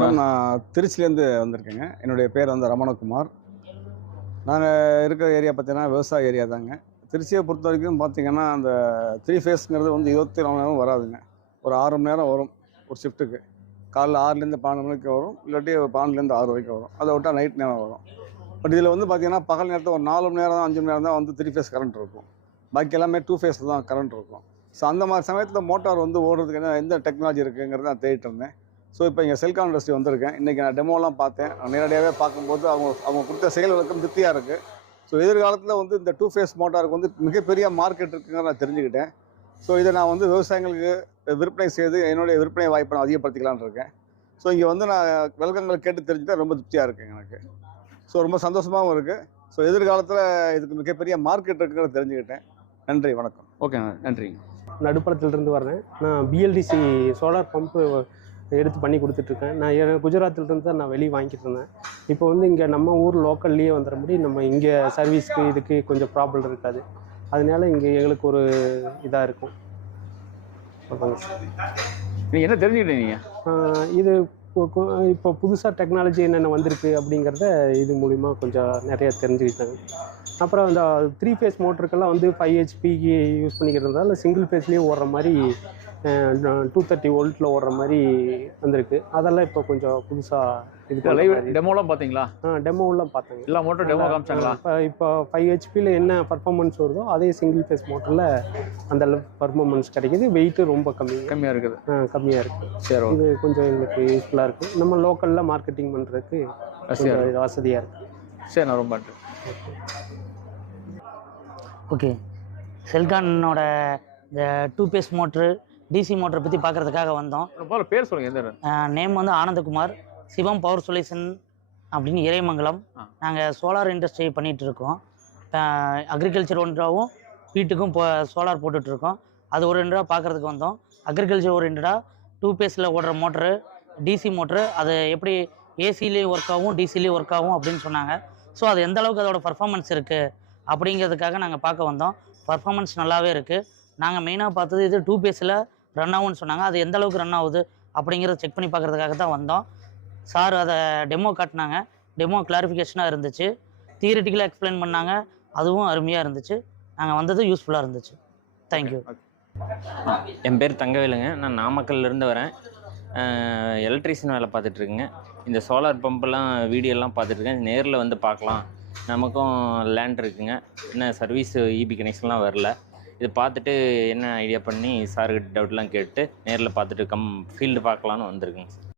நான் திருச்சியிலேருந்து வந்திருக்கேங்க. என்னுடைய பேர் வந்து ரமணகுமார். நாங்கள் இருக்கிற ஏரியா பார்த்தீங்கன்னா விவசாய ஏரியா தாங்க. திருச்சியை பொறுத்த வரைக்கும் பார்த்தீங்கன்னா அந்த 3 ஃபேஸ்ங்கிறது வந்து 24 மணி நேரம் வராதுங்க. ஒரு 6 மணி நேரம் வரும் ஒரு ஷிஃப்ட்டுக்கு. காலைல 6லேருந்து 12 மணிக்கு வரும், இல்லாட்டி 12லேருந்து 6 வரைக்கும் வரும். அதை விட்டால் நைட் நேரம் வரும். பட் இதில் வந்து பார்த்தீங்கன்னா பகல் நேரத்தில் ஒரு 4 மணி நேரம் 5 மணி நேரம் தான் வந்து 3 ஃபேஸ் கரண்ட் இருக்கும். பாக்கி எல்லாமே 2 ஃபேஸில் தான் கரண்ட் இருக்கும். ஸோ அந்த மாதிரி சமயத்தில் மோட்டார் வந்து ஓடுறதுக்கு எந்த டெக்னாலஜி இருக்குங்கிறத நான் தேடிட்டு இருந்தேன். ஸோ இப்போ இங்கே செல்கான் இண்டஸ்ட்ரி வந்திருக்கேன். இன்றைக்கி நான் டெமோலாம் பார்த்தேன். நேரடியாகவே பார்க்கும்போது அவங்க கொடுத்த செயல் விளக்கம் திருப்தியாக இருக்குது. ஸோ எதிர்காலத்தில் வந்து இந்த 2 ஃபேஸ் மோட்டாருக்கு வந்து மிகப்பெரிய மார்க்கெட் இருக்குங்கிறத நான் தெரிஞ்சுக்கிட்டேன். ஸோ இதை நான் வந்து விவசாயிகளுக்கு விற்பனை செய்து என்னுடைய விற்பனை வாய்ப்பை நான் அதிகப்படுத்திக்கலான்னு இருக்கேன். ஸோ இங்கே வந்து நான் விளக்கங்கள் கேட்டு தெரிஞ்சுட்டா ரொம்ப திருப்தியாக இருக்குங்க எனக்கு. ஸோ ரொம்ப சந்தோஷமாகவும் இருக்குது. ஸோ எதிர்காலத்தில் இதுக்கு மிகப்பெரிய மார்க்கெட் இருக்குங்கிறத தெரிஞ்சுக்கிட்டேன். நன்றி, வணக்கம். ஓகேங்க, நன்றிங்க. நடுப்பளத்திலிருந்து வர்றேன். நான் பிஎல்டிசி சோலார் பம்பு எடுத்து பண்ணி கொடுத்துட்ருக்கேன். நான் குஜராத்திலிருந்து தான் நான் வெளியே வாங்கிட்டு இருந்தேன். இப்போ வந்து இங்கே நம்ம ஊர் லோக்கல்லையே வந்துட முடியும். நம்ம இங்கே சர்வீஸ்க்கு இதுக்கு கொஞ்சம் ப்ராப்ளம் இருக்காது. அதனால இங்கே எங்களுக்கு ஒரு இதாக இருக்கும். நீங்கள் என்ன தெரிஞ்சுக்கிட்டீங்க? இது இப்போ புதுசாக டெக்னாலஜி என்னென்ன வந்திருக்கு அப்படிங்கிறத இது மூலிமா கொஞ்சம் நிறையா தெரிஞ்சுக்கிட்டாங்க. அப்புறம் இந்த 3 ஃபேஸ் மோட்டருக்கெல்லாம் வந்து 5 ஹெச்பிக்கு யூஸ் பண்ணிக்கிறதால சிங்கிள் ஃபேஸ்லேயும் ஓடுற மாதிரி 230 வோல்ட்டில் ஓடுற மாதிரி வந்திருக்கு. அதெல்லாம் இப்போ கொஞ்சம் புதுசாக இது லைவ் டெமோலாம் பார்த்தீங்களா? டெமோலாம் பார்த்தேங்க. எல்லா மோட்டர் டெமோ காமிச்சாங்களா? இப்போ 5 ஹெச்பியில் என்ன பர்ஃபார்மன்ஸ் வருதோ அதே சிங்கிள் ஃபேஸ் மோட்டரில் அந்த பர்ஃபார்மன்ஸ் கிடைக்கிது. வெயிட்டு ரொம்ப கம்மியாக இருக்குது. கம்மியாக இருக்குது. சரி, இது கொஞ்சம் எங்களுக்கு யூஸ்ஃபுல்லாக இருக்குது. நம்ம லோக்கலில் மார்க்கெட்டிங் பண்ணுறதுக்கு கொஞ்சம் இது வசதியாக இருக்குது. சரி, நான் ரொம்ப நன்றி. ஓகே, செல்கானோட இந்த 2 ஃபேஸ் மோட்ரு டிசி மோட்டரை பற்றி பார்க்குறதுக்காக வந்தோம். பேர் சொல்லுங்கள். எந்த நேம் வந்து ஆனந்தகுமார். சிவம் பவர் சொல்யூஷன் அப்படின்னு இறைமங்கலம். நாங்கள் சோலார் இண்டஸ்ட்ரி பண்ணிகிட்டு இருக்கோம். அக்ரிகல்ச்சர் ஒன்றாவும் வீட்டுக்கும் சோலார் போட்டுட்ருக்கோம். அது ஓரியன்டாக பார்க்குறதுக்கு வந்தோம். அக்ரிகல்ச்சர் ஓரியன்டாக 2 ஃபேஸில் ஓடுற மோட்ரு, டிசி மோட்ரு, அது எப்படி ஏசிலேயும் ஒர்க் ஆகும் டிசிலேயும் ஒர்க் ஆகும் அப்படின்னு சொன்னாங்க. ஸோ அது எந்த அளவுக்கு அதோட பர்ஃபார்மன்ஸ் இருக்குது அப்படிங்கிறதுக்காக நாங்கள் பார்க்க வந்தோம். பர்ஃபார்மன்ஸ் நல்லாவே இருக்குது. நாங்கள் மெயினாக பார்த்தது இது 2 ஃபேஸில் ரன் ஆகும்னு சொன்னாங்க. அது எந்த அளவுக்கு ரன் ஆகுது அப்படிங்கிறத செக் பண்ணி பார்க்குறதுக்காக தான் வந்தோம். சார் அதை டெமோ காட்டினாங்க. டெமோ கிளாரிஃபிகேஷனாக இருந்துச்சு. தியரிட்டிக்கலாக எக்ஸ்பிளைன் பண்ணாங்க. அதுவும் அருமையாக இருந்துச்சு. நாங்கள் வந்தது யூஸ்ஃபுல்லாக இருந்துச்சு. தேங்க்யூ. என் பேர் தங்கவேலுங்க. நான் நாமக்கல்லேருந்து வரேன். எலக்ட்ரிஷியன் வேலை பார்த்துட்ருக்கேங்க. இந்த சோலார் பம்பெல்லாம் வீடியோலாம் பார்த்துட்ருக்கேன். நேரில் வந்து பார்க்கலாம். நமக்கும் லேண்ட் இருக்குங்க. என்ன சர்வீஸ் இபி கனெக்ஷன்லாம் வரல. இதை பார்த்துட்டு என்ன ஐடியா பண்ணி சார்கிட்ட டவுட்லாம் கேட்டு நேரில் பார்த்துட்டு ஃபீல்டு பார்க்கலான்னு வந்திருக்குங்க.